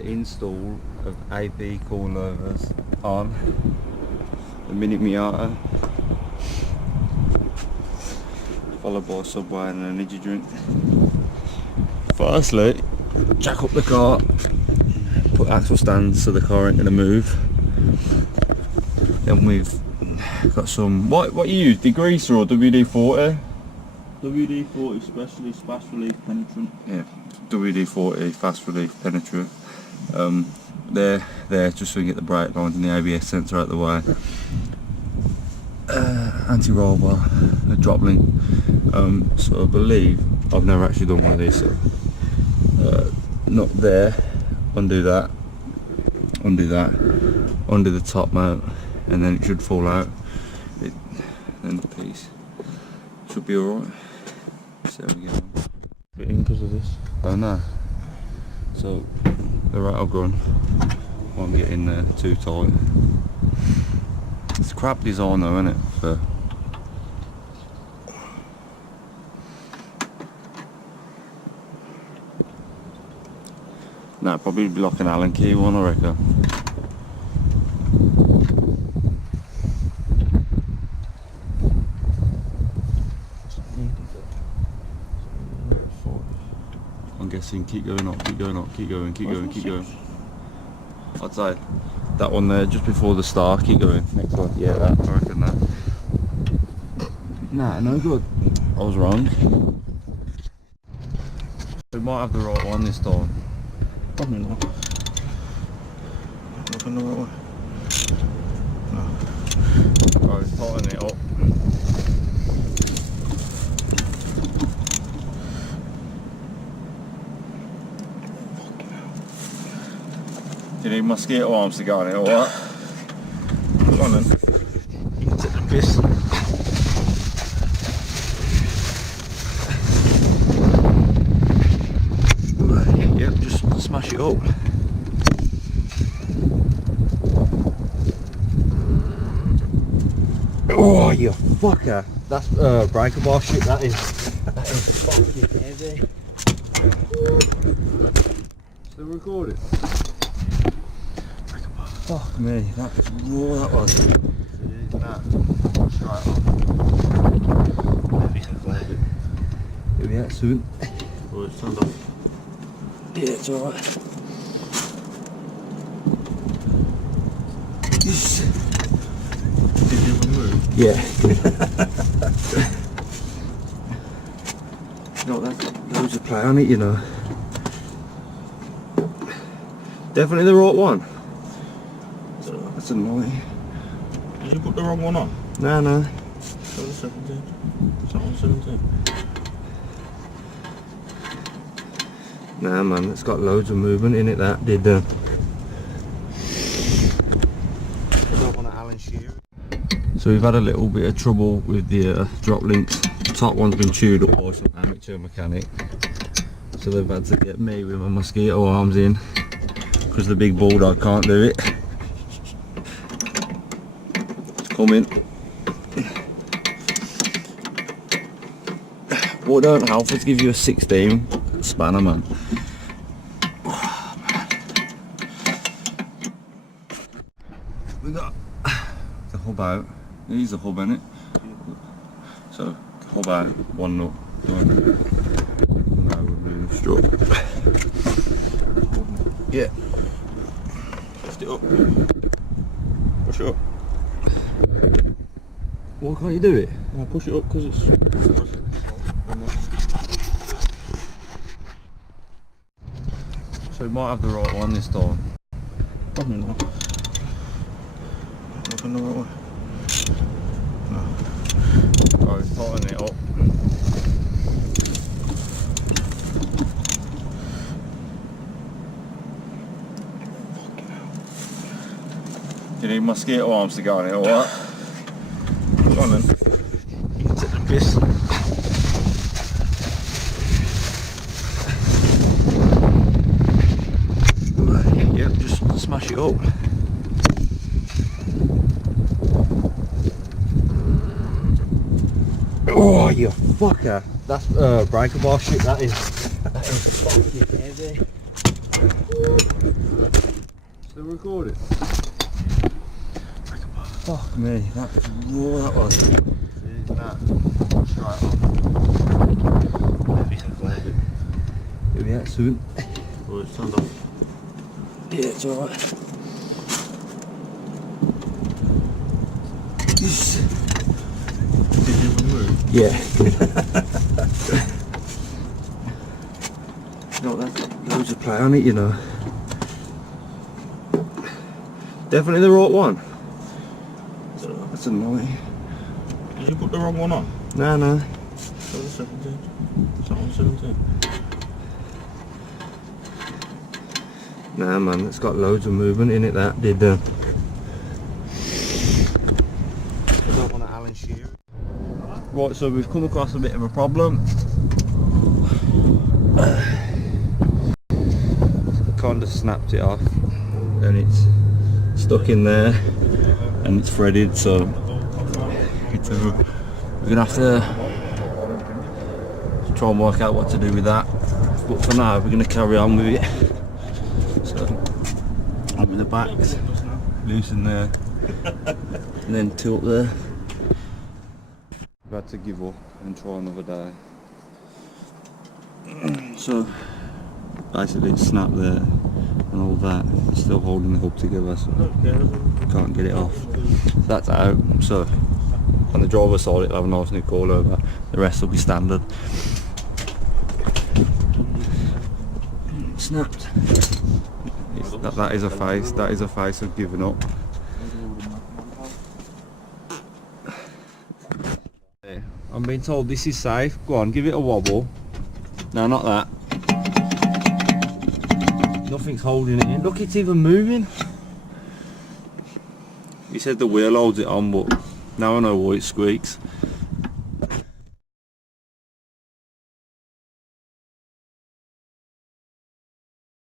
the install of AB coilovers on the Mini Miata, followed by Subway and an energy drink. Firstly, jack up the car, put axle stands so the car ain't gonna move. Then we've got some, what you use, degreaser or WD-40? WD-40 specialist fast relief penetrant. Yeah, WD-40 fast relief penetrant. They're there just so we get the brake lines and the ABS sensor out of the way. Anti-roll bar, a drop link. So I believe, I've never actually done one of these, so not there, undo that, undo that, undo the top mount, and then it should fall out. Then the piece should be alright. So we get on. Fitting because of this. Oh no. So the rattle gun won't get in there too tight. It's a crap design though, isn't it? For no, probably be like an Allen key one, I reckon. I'm guessing keep going up, keep going up, keep going, keep going, keep going. I'd say that one there just before the star, keep going. Next one, yeah, that, I reckon that. Nah, no good. I was wrong. We might have the right one this time. Probably not. Looking the right way. No. Right, tighten it up. Do you need mosquito arms to go on it or what? Come on then. You can take the piss. Yep, just smash it up. Oh, you fucker. That's breaker bar shit, that is. That is fucking heavy. Still recording? Fuck me, that is raw, that was. Nah, straight on. It'll be out soon. Oh, it's turned off. Yeah, it's alright. Did you remove? Yeah. No, that's loads of play on it, you know. Definitely the right one. That's annoying. Did you put the wrong one on? No, no. Show the 17. It's not on 17. Nah, man, it's got loads of movement in it. That did. I don't want to Allen shear. So we've had a little bit of trouble with the drop links. The top one's been chewed up by some amateur mechanic. So they've had to get me with my mosquito arms in because the big bulldog can't do it. It's coming. What don't help is give you a 16 spanner, man. We got the hub out. Here's the hub in it. So hub out, one nut. Now we'll move strut. Yeah. Lift it up. Push it up. Why can't you do it? No, push it up because it's. So we might have the right one this time. Probably not. Looking the right way. No. Right, tighten it up. Do you need mosquito arms to go on it or what? Come on then. You can take the piss. Yep, just smash it up. Oh, you fucker. That's breaker bar shit, that is. That is fucking heavy. recording? Fuck me, that raw that was. See, that. Right on. He'll be out soon. Oh, it's turned off. Yeah, it's alright. Did you remove? Yeah. No, that's loads of play on it, you know. Definitely the right one. That's annoying. Did you put the wrong one on? No, no. That was 17. Is that on 17? Nah, man, it's got loads of movement in it. That did. I don't want to Allen shear. Right, so we've come across a bit of a problem. Kind of snapped it off, and it's stuck in there, and it's threaded. So we're gonna have to try and work out what to do with that. But for now, we're gonna carry on with it. So on with the backs, loosen there, and then tilt there. I've had to give up and try another day. So basically it's snapped there and all that. It's still holding the hub together, so can't get it off. That's out. So on the driver's side it'll have a nice new coilover. The rest will be standard. Snapped. That is a face. That is a face of giving up. I'm being told this is safe. Go on, give it a wobble. No, not that. Nothing's holding it in. Look, it's even moving. He said the wheel holds it on, but now I know why it squeaks.